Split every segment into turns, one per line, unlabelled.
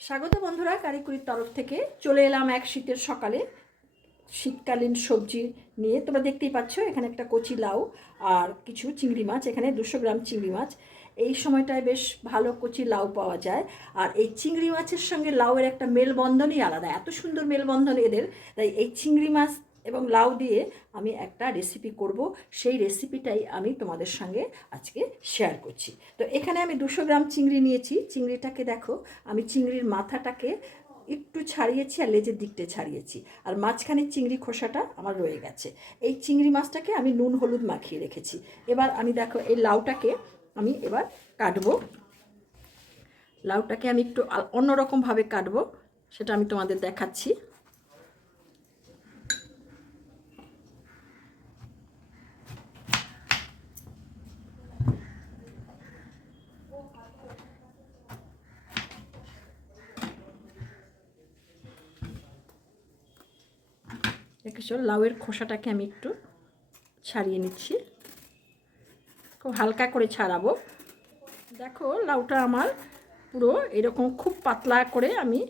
স্বাগত বন্ধুরা, কারিকুরির তরফ থেকে চলে এলাম এক শীতের সকালে। শীতকালীন সবজি নিয়ে তোমরা দেখতেই পাচ্ছ, এখানে একটা কচি লাউ আর কিছু চিংড়ি মাছ, এখানে দুশো গ্রাম চিংড়ি মাছ। এই সময়টায় বেশ ভালো কচি লাউ পাওয়া যায়। আর এই চিংড়ি মাছের সঙ্গে লাউয়ের একটা মেলবন্ধনই আলাদা, এত সুন্দর মেলবন্ধন এদের। তাই এই চিংড়ি মাছ এবং লাউ দিয়ে আমি একটা রেসিপি করব। সেই রেসিপিটাই আমি তোমাদের সঙ্গে আজকে শেয়ার করছি। তো এখানে আমি দুশো গ্রাম চিংড়ি নিয়েছি। চিংড়িটাকে দেখো, আমি চিংড়ির মাথাটাকে একটু ছাড়িয়েছি আর লেজের দিকটা ছাড়িয়েছি। আর মাঝখানে চিংড়ি খোসাটা আমার রয়ে গেছে। এই চিংড়ি মাছটাকে আমি নুন, হলুদ মাখিয়ে রেখেছি। এবার আমি দেখো, এই লাউটাকে আমি এবার কাটবো। লাউটাকে আমি একটু অন্যরকমভাবে কাটবো, সেটা আমি তোমাদের দেখাচ্ছি। দেখেছ লাউয়ের খোসাটাকে আমি একটু ছাড়িয়ে নিচ্ছি। খুব হালকা করে ছাড়াবো। দেখো, লাউটা আমার পুরো এরকম খুব পাতলা করে আমি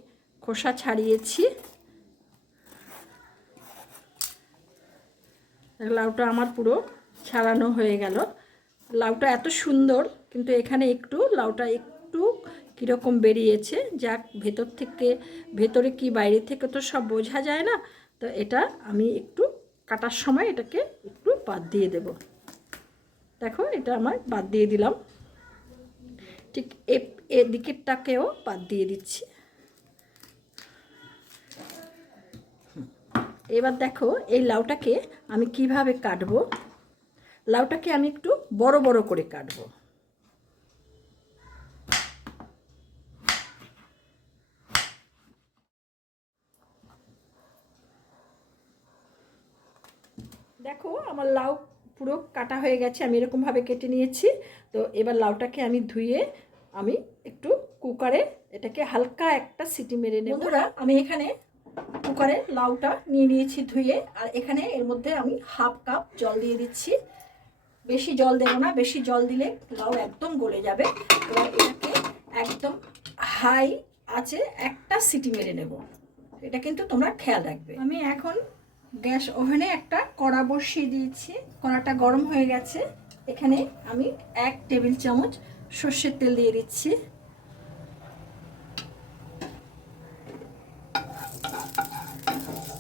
খোসা ছাড়িয়েছি। লাউটা আমার পুরো ছাড়ানো হয়ে গেল। লাউটা এত সুন্দর, কিন্তু এখানে একটু, লাউটা একটু কীরকম বেরিয়েছে। যাক, ভেতর থেকে, ভেতরে কি, বাইরে থেকে তো সব বোঝা যায় না। তো এটা আমি একটু কাটার সময় এটাকে একটু বাদ দিয়ে দেব। দেখো এটা আমার বাদ দিয়ে দিলাম। ঠিক এ এদিকেরটাকেও বাদ দিয়ে দিচ্ছি। এবার দেখো এই লাউটাকে আমি কীভাবে কাটবো? লাউটাকে আমি একটু বড় বড় করে কাটবো। দেখো আমার লাউ পুরো কাটা হয়ে গেছে আমি এরকমভাবে কেটে নিয়েছি। তো এবার লাউটাকে আমি ধুয়ে আমি একটু কুকারে এটাকে হালকা একটা সিটি মেরে নেব। বন্ধুরা আমি এখানে কুকারে লাউটা নিয়ে নিয়েছি ধুয়ে আর এখানে এর মধ্যে আমি হাফ কাপ জল দিয়ে দিচ্ছি। বেশি জল দেবো না বেশি জল দিলে লাউ একদম গলে যাবে। এবার এটাকে একদম হাই আছে একটা সিটি মেরে নেব। এটা কিন্তু তোমরা খেয়াল রাখবে। আমি এখন গ্যাস ওভেনে একটা কড়া বসিয়ে দিয়েছি। কড়াটা গরম হয়ে গেছে। এখানে আমি এক টেবিল চামচ সর্ষের তেল দিয়ে দিচ্ছি।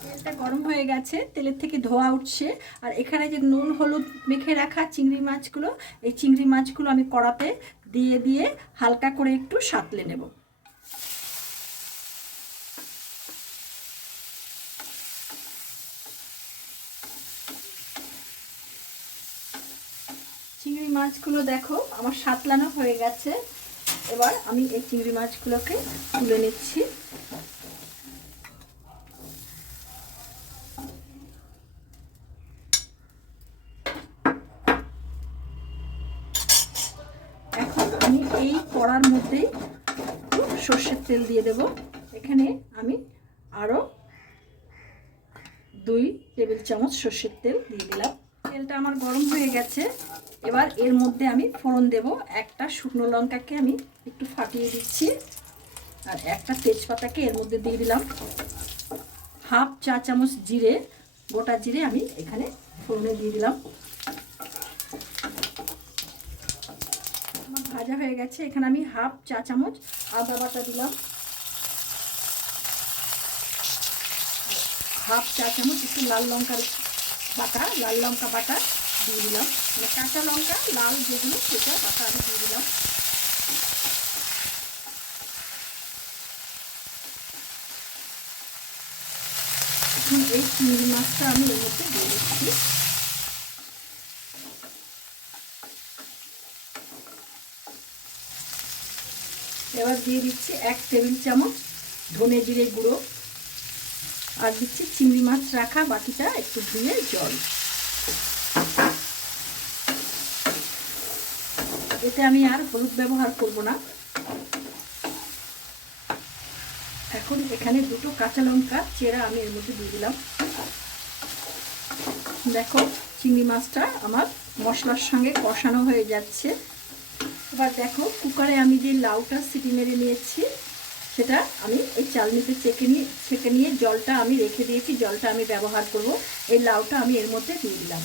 তেলটা গরম হয়ে গেছে, তেলের থেকে ধোয়া উঠছে। আর এখানে যে নুন, হলুদ মেখে রাখা চিংড়ি মাছগুলো, এই চিংড়ি মাছগুলো আমি কড়াতে দিয়ে দিয়ে হালকা করে একটু সাঁতলে নেব চিংড়ি মাছগুলো দেখো, আমার সাতলানো হয়ে গেছে। এবার আমি এই চিংড়ি মাছগুলোকে তুলে নিচ্ছি। এখন আমি এই কড়ার মধ্যেই সর্ষের তেল দিয়ে দেব। এখানে আমি আরও দুই টেবিল চামচ সর্ষের তেল দিয়ে দিলাম। তেলটা আমার গরম হয়ে গেছে। এবার এর মধ্যে আমি ফোড়ন দেব। একটা শুকনো লঙ্কাকে আমি একটু ফাটিয়ে দিচ্ছি। আর একটা তেজপাতাকে এর মধ্যে দিয়ে দিলাম। হাফ চা চামচ জিরে, গোটা জিরে আমি এখানে ফোড়নে দিয়ে দিলাম। আমার ভাজা হয়ে গেছে। এখানে আমি হাফ চা চামচ আদা বাটা দিলাম। হাফ চা চামচ একটু লাল লঙ্কার বাটা, লাল লঙ্কা বাটা দিয়ে দিলাম। মানে কাঁচা লঙ্কা, লাল যেগুলো সেটা বাটা আমি দিয়ে দিলাম। এখন এই চিংড়ি মাছটা আমি এর মধ্যে দিয়ে দিচ্ছি। এবার দিয়ে দিচ্ছি এক টেবিল চামচ ধনে জিরে গুঁড়ো। আর দিচ্ছি চিংড়ি মাছ রাখা, বাকিটা একটু ধুয়ে জল। এতে আমি আর হলুদ ব্যবহার করব না। এখন এখানে দুটো কাঁচা লঙ্কা চেরা আমি এর মধ্যে দিয়ে দিলাম। দেখো, চিংড়ি মাছটা আমার মশলার সঙ্গে কষানো হয়ে যাচ্ছে। এবার দেখো, কুকারে আমি যে লাউটা সিটি মেরে নিয়েছি সেটা আমি এই চালনিতে চেকে নিয়ে, ছেঁকে নিয়ে জলটা আমি রেখে দিয়েছি, জলটা আমি ব্যবহার করব। এই লাউটা আমি এর মধ্যে দিয়ে দিলাম।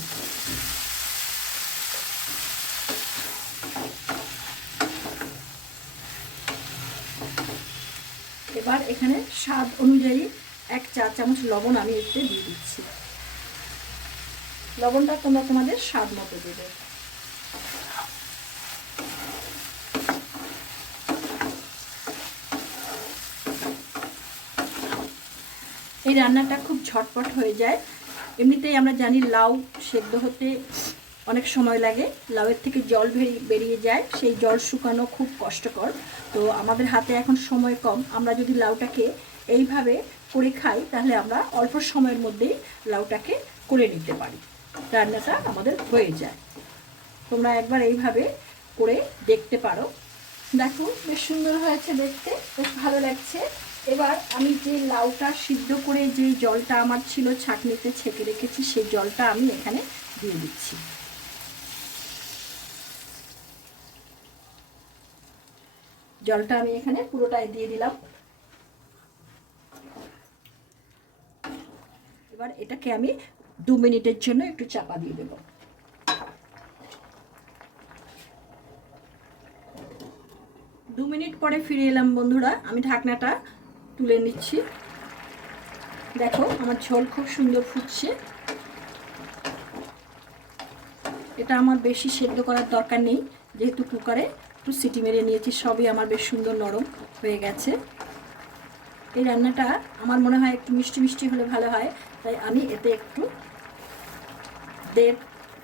এবার এখানে স্বাদ অনুযায়ী এক চা চামচ লবণ আমি এতে দিয়ে দিচ্ছি। লবণটা তোমরা তোমাদের স্বাদ মতো দেবে। এই রান্নাটা খুব ঝটপট হয়ে যায়। এমনিতেই আমরা জানি লাউ সেদ্ধ হতে অনেক সময় লাগে। লাউয়ের থেকে জল বেরিয়ে যায়। সেই জল শুকানো খুব কষ্টকর। তো আমাদের হাতে এখন সময় কম। আমরা যদি লাউটাকে এইভাবে করে খাই, তাহলে আমরা অল্প সময়ের মধ্যেই লাউটাকে করে নিতে পারি। রান্নাটা আমাদের হয়ে যায়। তোমরা একবার এইভাবে করে দেখতে পারো। দেখো, বেশ সুন্দর হয়েছে দেখতে। বেশ ভালো লাগছে। এবার আমি যে লাউটা সিদ্ধ করে যে জলটা আমার ছিল ছাঁকনিতে ছেঁকে রেখেছি, সেই জলটা আমি এখানে দিয়ে দিচ্ছি। জলটা আমি এখানে পুরোটাই দিয়ে দিলাম। এবার এটাকে আমি দু মিনিটের জন্য একটু চাপা দিয়ে দেবো। দু মিনিট পরে ফিরে এলাম বন্ধুরা, আমি ঢাকনাটা তুলে নিচ্ছি। দেখো, আমার ঝোল খুব সুন্দর ফুটছে। এটা আমার বেশি সেদ্ধ করার দরকার নেই, যেহেতু কুকারে একটু সিটি মেরে নিয়েছি, সবই আমার বেশ সুন্দর নরম হয়ে গেছে। এই রান্নাটা আমার মনে হয় একটু মিষ্টি মিষ্টি হলে ভালো হয়, তাই আমি এতে একটু দেড়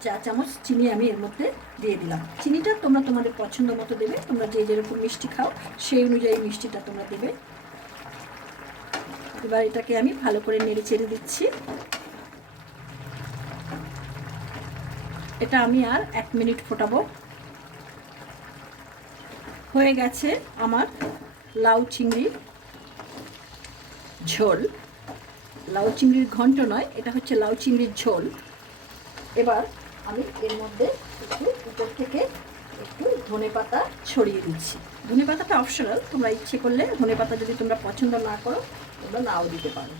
চা চামচ চিনি আমি এর মধ্যে দিয়ে দিলাম। চিনিটা তোমরা তোমাদের পছন্দ মতো দেবে, তোমরা যে যেরকম মিষ্টি খাও, সেই অনুযায়ী মিষ্টিটা তোমরা দেবে। এবার এটাকে আমি ভালো করে নেড়ে চেড়ে দিচ্ছি। এটা আমি আর এক মিনিট ফোটাবো। হয়ে গেছে আমার লাউ চিংড়ি ঝোল। লাউ চিংড়ির ঘন্ট নয়, এটা হচ্ছে লাউ চিংড়ির ঝোল। এবার আমি এর মধ্যে একটু উপর থেকে একটু ধনে পাতা ছড়িয়ে দিচ্ছি। ধনে পাতাটা অপশনাল তোমরা ইচ্ছে করলে ধনে পাতা যদি তোমরা পছন্দ না করো তোমরা নাও দিতে পারো।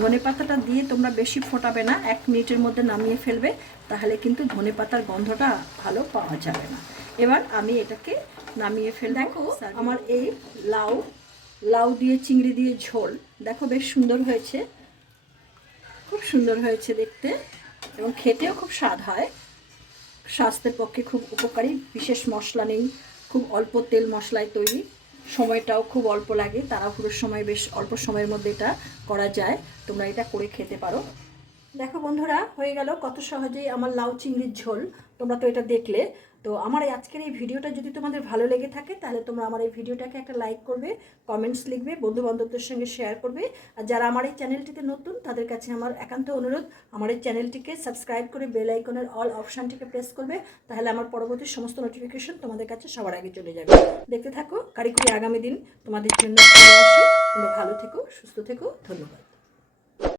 ধনে পাতাটা দিয়ে তোমরা বেশি ফোটাবে না এক মিনিটের মধ্যে নামিয়ে ফেলবে তাহলে কিন্তু ধনে পাতার গন্ধটা ভালো পাওয়া যাবে না। এবার আমি এটাকে নামিয়ে ফেল দেখো আমার এই লাউ লাউ দিয়ে চিংড়ি দিয়ে ঝোল দেখো বেশ সুন্দর হয়েছে। খুব সুন্দর হয়েছে দেখতে এবং খেতেও খুব স্বাদ হয়। স্বাস্থ্যের পক্ষে খুব উপকারী, বিশেষ মশলা নেই, খুব অল্প তেল মশলায় তৈরি, সময়টাও খুব অল্প লাগে, তাড়াহুড়োর সময় বেশ অল্প সময়ের মধ্যে এটা করা যায়, তোমরা এটা করে খেতে পারো। দেখো বন্ধুরা, হয়ে গেল, কত সহজেই আমার লাউ চিংড়ির ঝোল, তোমরা তো এটা দেখলে। তো আমার আজকের এই ভিডিওটা যদি তোমাদের ভালো লেগে থাকে, তাহলে তোমরা আমার এই ভিডিওটাকে একটা লাইক করবে কমেন্টস লিখবে বন্ধু বান্ধবদের সঙ্গে শেয়ার করবে। আর যারা আমার এই চ্যানেলটিতে নতুন, তাদের কাছে আমার একান্ত অনুরোধ, আমার এই চ্যানেলটিকে সাবস্ক্রাইব করে বেল আইকনের অল অপশানটিকে প্রেস করবে, তাহলে আমার পরবর্তী সমস্ত নোটিফিকেশন তোমাদের কাছে সবার আগে চলে যাবে। দেখতে থাকো, কারিকুরি আগামী দিন তোমাদের জন্য ভালো থেকো, সুস্থ থেকো, ধন্যবাদ।